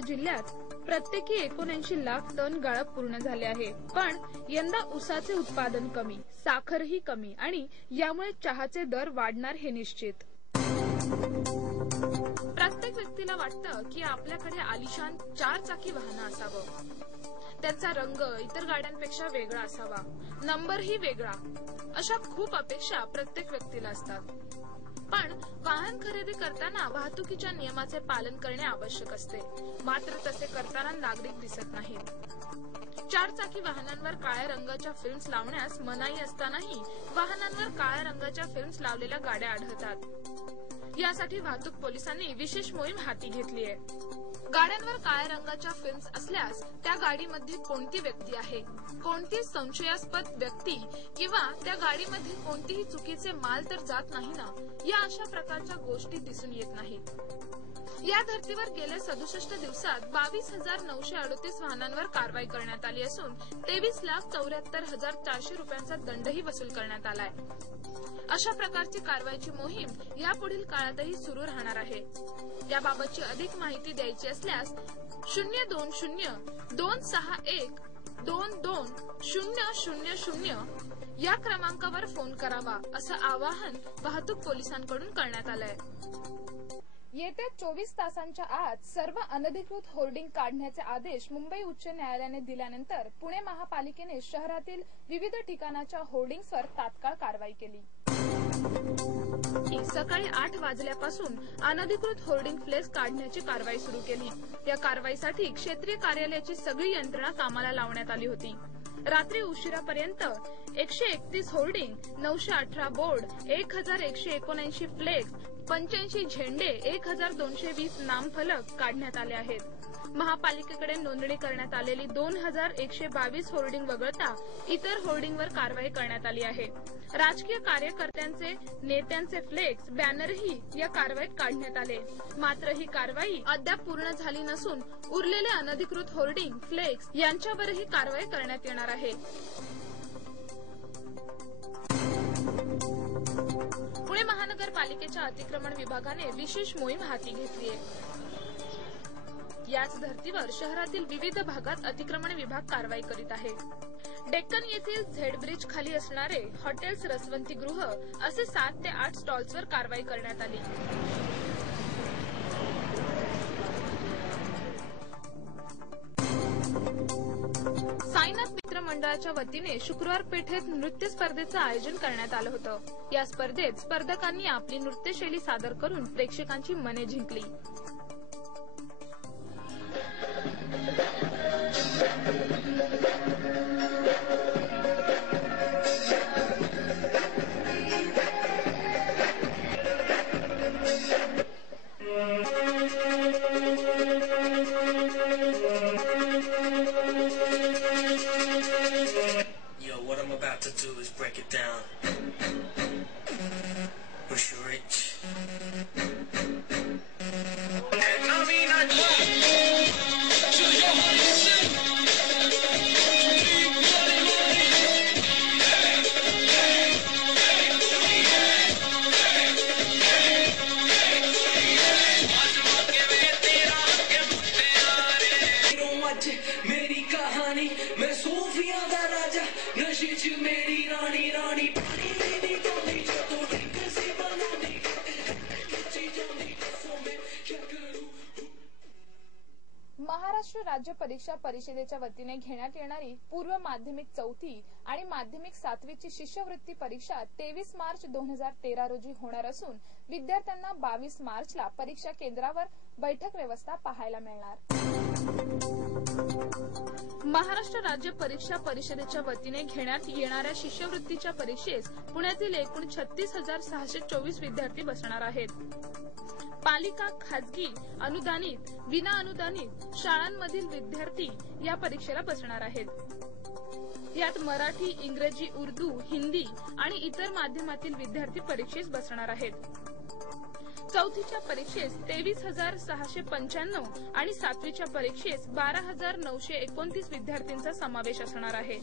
जिल्ह्यात प्रत्येकी 79 लाख टन गाळप पूर्ण झाले आहे. पण यंदा ऊसाचे उत्पादन कमी, साखरही कमी आणि यामुळे चहाचे दर वाढणार हे निश्चित. प्रत्येक व्यक्तीला वाटतं की आपल्याकडे आलिशान 4 चाकी वाहन असावं. त्यांचा रंग इतर गाड्यांपेक्षा वेगळा असावा, नंबरही वेगळा. अशा खूप अपेक्षा प्रत्येक व्यक्तीला असतात. पण वाहन खरेदी करताना वाहतुकीच्या नियमाचे पालन करणे आवश्यक असते. मात्र तसे करताना नागरिक दिसत नाहीत. 4 चाकी वाहनांवर काळ्या रंगाच्या फिल्म्स लावण्यास मनाई असतानाही वाहनांवर काळ्या रंगाच्या फिल्म्स लावलेल्या गाड्या आढळतात. यासाठी वाहतूक पोलिसांनी विशेष मोहीम हाती घेतली आहे. गाड्यांवर काळ्या रंगाच्या फिल्म्स असल्यास त्या गाडीमध्ये कोणती व्यक्ती आहे, कोणती संशयास्पद व्यक्ती किंवा त्या गाडीमध्ये कोणतीही चुकीचे माल तर जात नाही ना, या अशा प्रकारच्या गोष्टी दिसून येत नाहीत. या धर्तीवर गेल्या 67 दिवसात 22,938 वाहनांवर कारवाई करण्यात आली असून 23,74,400 रुपयांचा दंडही वसूल करण्यात आलाय. अशा प्रकारची कारवाईची मोहीम यापुढील काळातही सुरू राहणार आहे. याबाबतची अधिक माहिती द्यायची असल्यास 020-261-2200 या क्रमांकावर फोन करावा असं आवाहन वाहतूक पोलिसांकडून करण्यात आलंय. येत्या 24 तासांच्या आत सर्व अनधिकृत होर्डिंग काढण्याचे आदेश मुंबई उच्च न्यायालयाने दिल्यानंतर पुणे महापालिकेने शहरातील विविध ठिकाणाच्या होर्डिंग्सवर तात्काळ कारवाई केली. सकाळी 8 वाजल्यापासून अनधिकृत होर्डिंग फ्लेक्स काढण्याची कारवाई सुरू केली. या कारवाईसाठी क्षेत्रीय कार्यालयाची सगळी यंत्रणा कामाला लावण्यात आली होती. रात्री उशिरापर्यंत 131 होर्डिंग, 918 बोर्ड, 1,179 फ्लेक्स, 85 झेंडे, 1,220 नामफलक काढण्यात आले आहेत. महापालिकेकडे नोंदणी करण्यात आलेली 2,122 होर्डिंग वगळता इतर होर्डिंगवर कारवाई करण्यात आली आहे. राजकीय कार्यकर्त्यांचे, नेत्यांचे फ्लेक्स, बॅनरही या कारवाईत काढण्यात आले. मात्र ही कारवाई अद्याप पूर्ण झाली नसून उरलेले अनधिकृत होर्डिंग, फ्लेक्स यांच्यावरही कारवाई करण्यात येणार आहे. पुणे महानगरपालिकेच्या अतिक्रमण विभागाने विशेष मोहीम हाती घेतली आहे. याच धर्तीवर शहरातील विविध भागात अतिक्रमण विभाग कारवाई करीत आहे. डेक्कन येथील झेड ब्रिज खाली असणारे हॉटेल्स, रसवंती गृह असे 7 ते 8 स्टॉल्सवर कारवाई करण्यात आली. साईनाथ मित्र मंडळाच्या वतीने शुक्रवार पेठेत नृत्य स्पर्धेचं आयोजन करण्यात आलं होतं. या स्पर्धेत स्पर्धकांनी आपली नृत्यशैली सादर करून प्रेक्षकांची मने जिंकली. Yo, what I'm about to do is break it down. Push you rich. Maharashtra राज्य परीक्षा परिषदेच्या वतीने घेण्यात येणारी पूर्व माध्यमिक 4थी आणि माध्यमिक 7वीची शिष्यवृत्ती परीक्षा 23 मार्च 2013 रोजी होणार असून विद्यार्थ्यांना 22 मार्चला परीक्षा केंद्रावर बैठक व्यवस्था पाहायला मिळणार. महाराष्ट्र राज्य परीक्षा परिषदेच्या वतीने घेण्यात येणाऱ्या शिष्यवृत्तीच्या परीक्षेस पुण्यातील एकूण 36,624 विद्यार्थी बसणार आहेत. पालिका, खासगी, अनुदानित, विना अनुदानित शाळांमधील विद्यार्थी या परीक्षेला बसणार आहेत. यात मराठी, इंग्रजी, उर्दू, हिंदी आणि इतर माध्यमातील विद्यार्थी परीक्षेस बसणार आहेत. 4थीच्या परीक्षेस 23,695 आणि 7वीच्या परीक्षेस 12,929 विद्यार्थ्यांचा समावेश असणार आहे.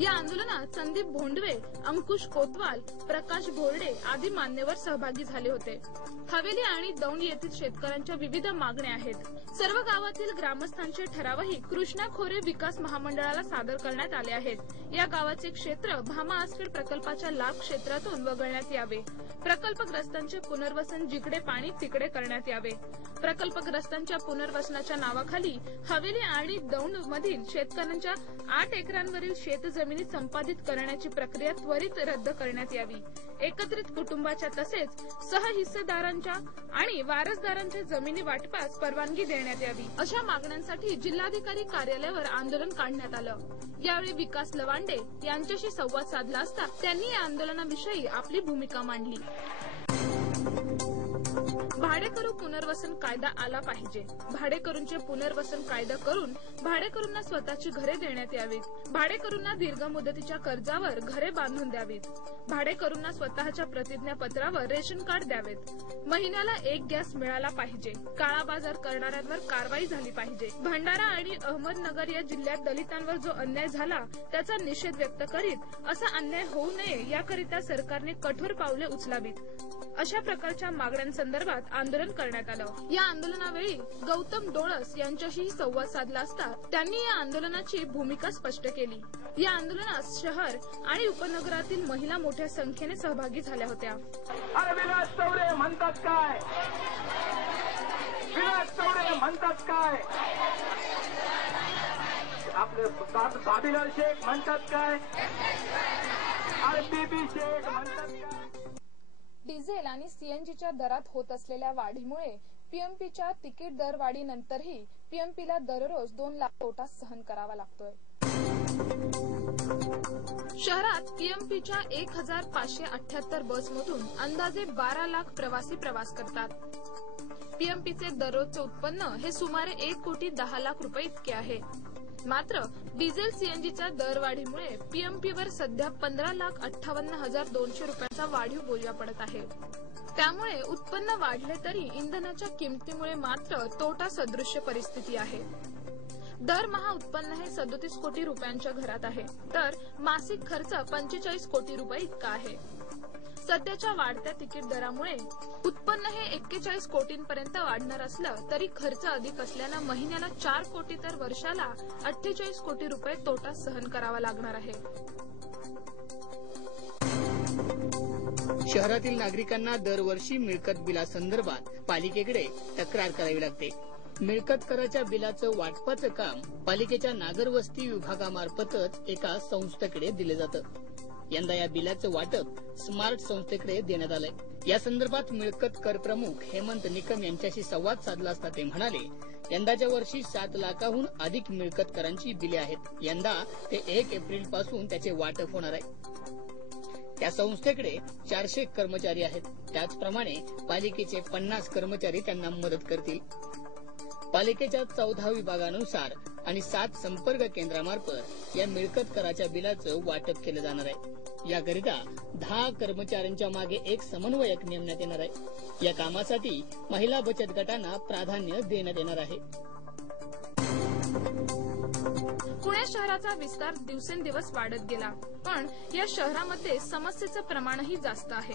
या आंदोलनात संदीप भोंडवे, अंकुश कोतवाल, प्रकाश भोरडे आदी मान्यवर सहभागी झाले होते. हवेली आणि दौंड येथील शेतकऱ्यांच्या विविध मागण्या आहेत. सर्व गावातील ग्रामस्थांचे ठरावही कृष्णा खोरे विकास महामंडळाला सादर करण्यात आले आहेत. या गावाचे क्षेत्र भामा आसखेड प्रकल्पाच्या लाभ क्षेत्रातून वगळण्यात यावे. प्रकल्पग्रस्तांचे पुनर्वसन जिकडे पाणी तिकडे करण्यात यावे. प्रकल्पग्रस्तांच्या पुनर्वसनाच्या नावाखाली हवेली आणि दौंड मधील शेतकऱ्यांच्या 8 एकरांवरील शेतजमिनी संपादित करण्याची प्रक्रिया त्वरित रद्द करण्यात यावी. एकत्रित कुटुंबाच्या तसेच सहहिस्सेदारांच्या आणि वारसदारांच्या जमिनी वाटपास परवानगी देण्यात यावी. अशा मागण्यांसाठी जिल्हाधिकारी कार्यालयावर आंदोलन काढण्यात आलं. यावेळी विकास लवांडे यांच्याशी संवाद साधला असता त्यांनी या आंदोलनाविषयी आपली भूमिका मांडली. भाडेकरू पुनर्वसन कायदा आला पाहिजे. भाडेकरूंचे पुनर्वसन कायदा करून भाडेकरूंना स्वतःची घरे देण्यात यावीत. भाडेकरूंना दीर्घ मुदतीच्या कर्जावर घरे बांधून द्यावीत. भाडेकरूंना स्वतःच्या प्रतिज्ञापत्रावर रेशन कार्ड द्यावेत. महिन्याला 1 गॅस मिळाला पाहिजे. काळा बाजार करणाऱ्यांवर कारवाई झाली पाहिजे. भंडारा आणि अहमदनगर या जिल्ह्यात दलितांवर जो अन्याय झाला त्याचा निषेध व्यक्त करीत असा अन्याय होऊ नये याकरिता सरकारने कठोर पावले उचलावीत. अशा प्रकारच्या मागण्यांसंदर्भात आंदोलन करण्यात आलं. या आंदोलनावेळी गौतम डोळस यांच्याशी संवाद साधला असता त्यांनी या आंदोलनाची भूमिका स्पष्ट केली. या आंदोलनात शहर आणि उपनगरातील महिला मोठ्या संख्येने सहभागी झाल्या होत्या. विलास चौरे म्हणतात काय? विलास चौरे म्हणतात काय? आपले बाबीलाल शेख म्हणतात काय? बीबी शेख म्हणतात काय? डिझेल आणि सीएनजीच्या दरात होत असलेल्या वाढीमुळे पीएमपीच्या तिकीट दरवाढीनंतरही पीएमपीला दररोज 2 लाख तोटा सहन करावा लागतोय. शहरात पीएमपीच्या 1578 बसमधून अंदाजे 12 लाख प्रवासी प्रवास करतात. पीएमपीचे दररोजचे उत्पन्न हे सुमारे 1,10,00,000 रुपये इतके आहे. मात्र डिझेल सीएनजीच्या दरवाढीमुळे पीएमपीवर सध्या 15,58,200 रुपयांचा वाढीव बोजा पडत आहे. त्यामुळे उत्पन्न वाढले तरी इंधनाच्या किमतीमुळे मात्र तोटा सदृश्य परिस्थिती आहे. दरमहा उत्पन्न हे 37 कोटी रुपयांच्या घरात आहे, तर मासिक खर्च 45 कोटी रुपये इतका आहे. सध्याच्या वाढत्या तिकीट दरामुळे उत्पन्न हे 41 कोटींपर्यंत वाढणार असलं तरी खर्च अधिक असल्यानं महिन्याला 4 कोटी तर वर्षाला 48 कोटी रुपये तोटा सहन करावा लागणार आहे. शहरातील नागरिकांना दरवर्षी मिळकत बिलासंदर्भात पालिकेकडे तक्रार करावी लागते. मिळकत कराच्या बिलाचं वाटपाचं काम पालिकेच्या नागरवस्ती विभागामार्फतच एका संस्थेकडे दिलं जातं. यंदा या बिलाचं वाटप स्मार्ट संस्थेकडे देण्यात आलंय. या संदर्भात मिळकत कर प्रमुख हेमंत निकम यांच्याशी संवाद साधला असता ते म्हणाले, यंदाच्या वर्षी 7 लाखाहून अधिक मिळकत करांची बिले आहेत. यंदा ते 1 एप्रिल पासून त्याचे वाटप होणार आहे. त्या संस्थेकडे 400 कर्मचारी आहेत. त्याचप्रमाणे पालिकेचे 50 कर्मचारी त्यांना मदत करतील. पालिकेच्या 14 विभागानुसार आणि 7 संपर्क केंद्रामार्फत या मिळकत कराच्या बिलाचं वाटप केलं जाणार आहे. याकरिता 10 कर्मचाऱ्यांच्या मागे एक समन्वयक नेमण्यात येणार आहे. या कामासाठी महिला बचत गटांना प्राधान्य देण्यात येणार आहे. पुणे शहराचा विस्तार दिवसेंदिवस वाढत गेला, पण या शहरामध्ये समस्येचं प्रमाणही जास्त आहे.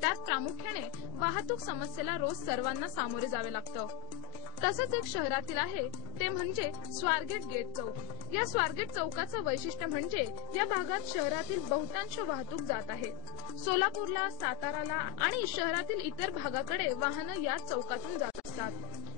त्यात प्रामुख्याने वाहतूक समस्येला रोज सर्वांना सामोरे जावे लागतं. तसंच एक शहरातील आहे ते म्हणजे स्वारगेट गेट चौक. या स्वारगेट चौकाचं वैशिष्ट्य म्हणजे या भागात शहरातील बहुतांश वाहतूक जात आहे. सोलापूरला, साताराला आणि शहरातील इतर भागाकडे वाहनं या चौकातून जात असतात.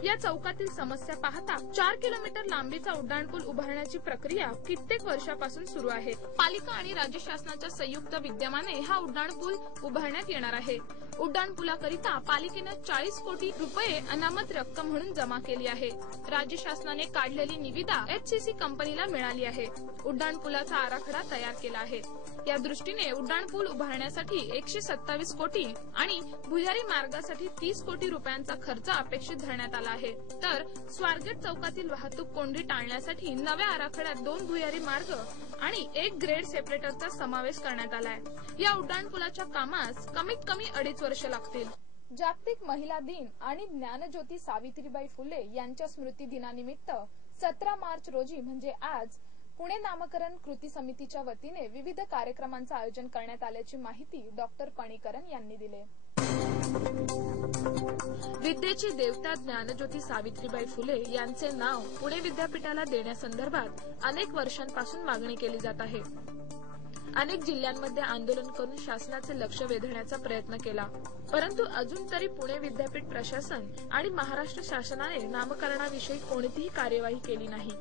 या चौकातील समस्या पाहता 4 किलोमीटर लांबीचा उड्डाणपूल उभारण्याची प्रक्रिया कित्येक वर्षापासून सुरू आहे. पालिका आणि राज्य शासनाच्या संयुक्त विद्यमाने हा उड्डाणपूल उभारण्यात येणार आहे. उड्डाणपुलाकरिता पालिकेनं 40 कोटी रुपये अनामत रक्कम म्हणून जमा केली आहे. राज्य शासनाने काढलेली निविदा एचसीसी कंपनीला मिळाली आहे. उड्डाणपुलाचा आराखडा तयार केला आहे. या दृष्टीने उड्डाणपूल उभारण्यासाठी 127 कोटी आणि भुयारी मार्गासाठी 30 कोटी रुपयांचा खर्च अपेक्षित धरण्यात आला आहे. तर स्वारगेट चौकातील वाहतूक कोंडी टाळण्यासाठी नव्या आराखड्यात 2 भुयारी मार्ग आणि 1 ग्रेड सेपरेटरचा समावेश करण्यात आलाय. या उड्डाणपुलाच्या कामास कमीत कमी 2.5 वर्ष लागतील. जागतिक महिला दिन आणि ज्ञानज्योती सावित्रीबाई फुले यांच्या स्मृती दिनानिमित्त 17 मार्च रोजी म्हणजे आज पुणे नामकरण कृती समितीच्या वतीने विविध कार्यक्रमांचं आयोजन करण्यात आल्याची माहिती डॉक्टर पणीकरन यांनी दिली. विद्येची देवता ज्ञानज्योती सावित्रीबाई फुले यांचे नाव पुणे विद्यापीठाला देण्यासंदर्भात अनेक वर्षांपासून मागणी केली जात आहे. अनेक जिल्ह्यांमध्ये आंदोलन करून शासनाचे लक्ष वेधण्याचा प्रयत्न केला, परंतु अजून तरी पुणे विद्यापीठ प्रशासन आणि महाराष्ट्र शासनाने नामकरणाविषयी कोणतीही कार्यवाही केली नाही.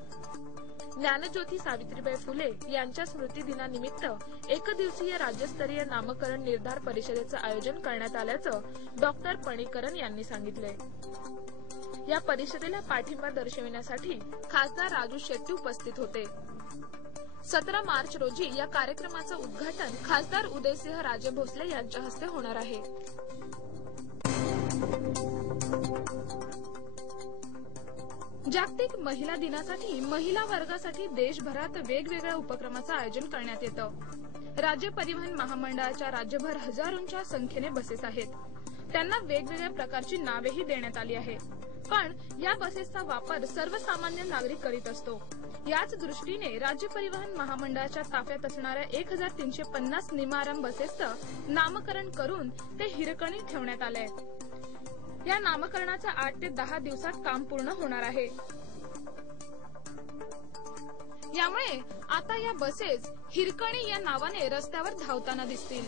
ज्ञानज्योती सावित्रीबाई फुले यांच्या स्मृतिदिनानिमित्त एकदिवसीय राज्यस्तरीय नामकरण निर्धार परिषदेचं आयोजन करण्यात आल्याचं डॉक्टर पणीकरन यांनी सांगितले. या परिषदेला पाठिंबा दर्शविण्यासाठी खासदार राजू शेट्टी उपस्थित होते. 17 मार्च रोजी या कार्यक्रमाचं उद्घाटन खासदार उदयसिंह राजे भोसले यांच्या हस्ते होणार आहे. जागतिक महिला दिनासाठी महिला वर्गासाठी देशभरात वेगवेगळ्या उपक्रमाचं आयोजन करण्यात येतं. राज्य परिवहन महामंडळाच्या राज्यभर हजारोंच्या संख्येने बसेस आहेत. त्यांना वेगवेगळ्या प्रकारची नावेही देण्यात आली आहेत. पण या बसेसचा वापर सर्वसामान्य नागरिक करीत असतो. याच दृष्टीने राज्य परिवहन महामंडळाच्या ताफ्यात असणाऱ्या 1350 निमाराम बसेसचं नामकरण करून ते हिरकणी ठेवण्यात आलंय. या नामकरणाच्या 8 ते 10 दिवसात काम पूर्ण होणार आहे. यामुळे आता या बसेस हिरकणी या नावाने रस्त्यावर धावताना दिसतील.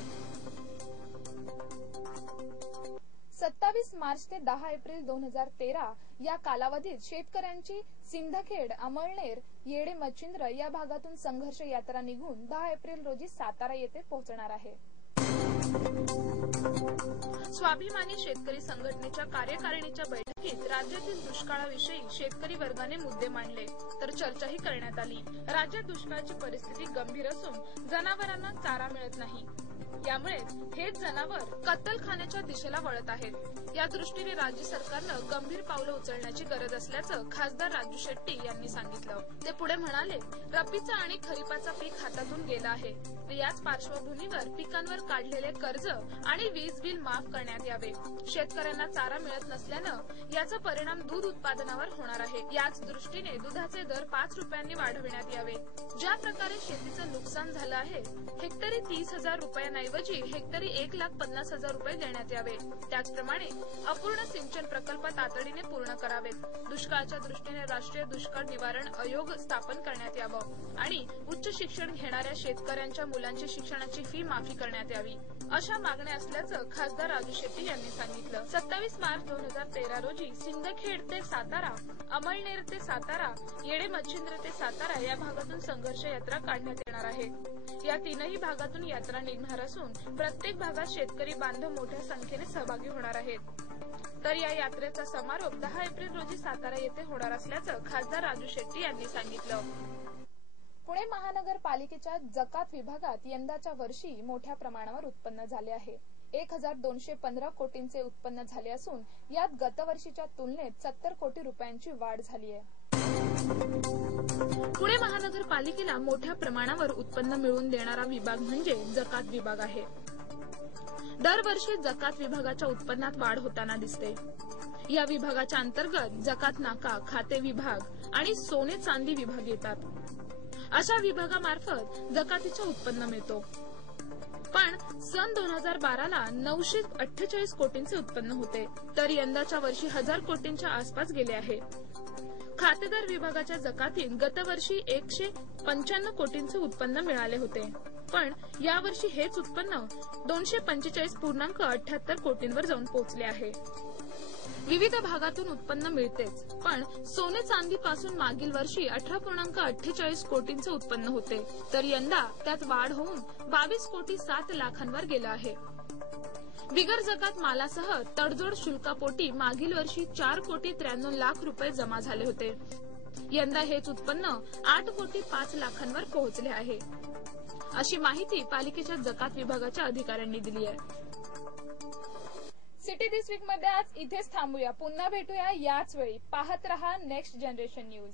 27 मार्च ते 10 एप्रिल 2013 या कालावधीत शेतकऱ्यांची सिंदखेड, अमळनेर, येडे मच्छिंद्र या भागातून संघर्ष यात्रा निघून 10 एप्रिल रोजी सातारा येथे पोहोचणार आहे. स्वाभिमानी शेतकरी संघटनेच्या कार्यकारिणीच्या बैठकीत राज्यातील दुष्काळाविषयी शेतकरी वर्गाने मुद्दे मांडले, तर चर्चाही करण्यात आली. राज्यात दुष्काळाची परिस्थिती गंभीर असून जनावरांना चारा मिळत नाही. यामुळे हेच जनावर कत्तलखान्याच्या दिशेला वळत आहेत. या दृष्टीने राज्य सरकारनं गंभीर पावलं उचलण्याची गरज असल्याचं खासदार राजू शेट्टी यांनी सांगितलं. ते पुढे म्हणाले, रब्बीचं आणि खरीपाचं पीक हातातून गेलं आहे. याच पार्श्वभूमीवर पिकांवर काढलेले कर्ज आणि वीज बिल माफ करण्यात यावे. शेतकऱ्यांना चारा मिळत नसल्यानं याचा परिणाम दूध उत्पादनावर होणार आहे. याच दृष्टीने दुधाचे दर 5 रुपयांनी वाढविण्यात यावे. ज्या प्रकारे शेतीचं नुकसान झालं आहे, हेक्टरी 30,000 रुपयांऐवजी हेक्टरी 1,50,000 रुपये देण्यात यावे. त्याचप्रमाणे अपूर्ण सिंचन प्रकल्प तातडीने पूर्ण करावेत. दुष्काळाच्या दृष्टीने राष्ट्रीय दुष्काळ निवारण आयोग स्थापन करण्यात यावं आणि उच्च शिक्षण घेणाऱ्या शेतकऱ्यांच्या मुलांची शिक्षणाची फी माफी करण्यात यावी, अशा मागण्या असल्याचं खासदार राजू शेट्टी यांनी सांगितलं. 27 मार्च 2013 रोजी सिंदखेड ते सातारा, अमळनेर ते सातारा, येडे मच्छिंद्र ते सातारा या भागातून संघर्ष यात्रा काढण्यात येणार आहे. या तीनही भागातून यात्रा निघणार असून प्रत्येक भागात शेतकरी बांधव मोठ्या संख्येने सहभागी होणार आहेत. तर या यात्रेचा समारोप 10 एप्रिल रोजी सातारा येथे होणार असल्याचं खासदार राजू शेट्टी यांनी सांगितलं. पुणे महानगरपालिकेच्या जकात विभागात यंदाच्या वर्षी मोठ्या प्रमाणावर उत्पन्न झाले आहे. 1215 कोटींचे उत्पन्न झाले असून यात गतवर्षीच्या तुलनेत 70 कोटी रुपयांची वाढ झाली आहे. पुणे महानगरपालिकेला मोठ्या प्रमाणावर उत्पन्न मिळवून देणारा विभाग म्हणजे जकात विभाग आहे. दरवर्षी जकात विभागाच्या उत्पन्नात वाढ होताना दिसते. या विभागाच्या अंतर्गत जकात नाका, खाते विभाग आणि सोने चांदी विभाग येतात. अशा विभागामार्फत जकातीचे उत्पन्न मिळतो. पण सन 2012ला 948 कोटींचे उत्पन्न होते, तर यंदाच्या वर्षी 1000 कोटींच्या आसपास गेले आहे. खातेदार विभागाच्या जकातीत गतवर्षी 195 कोटींचे उत्पन्न मिळाले होते, पण यावर्षी हेच उत्पन्न 245.78 कोटींवर जाऊन पोहोचले आहे. विविध भागातून उत्पन्न मिळतेच, पण सोने चांदीपासून मागील वर्षी 18.48 कोटींचे उत्पन्न होते, तर यंदा त्यात वाढ होऊन 22 कोटी 7 लाखांवर गेलं आहे. बिगर जकात मालासह तडजोड शुल्कापोटी मागील वर्षी 4 कोटी 93 लाख रुपये जमा झाले होते. यंदा हेच उत्पन्न 8 कोटी 5 लाखांवर पोहोचले आहे, अशी माहिती पालिकेच्या जकात विभागाच्या अधिकाऱ्यांनी दिली आहे. सिटी दिस वीक मध्ये आज इथेच थांबूया. पुन्हा भेटूया याच वेळी. पाहत रहा नेक्स्ट जनरेशन न्यूज.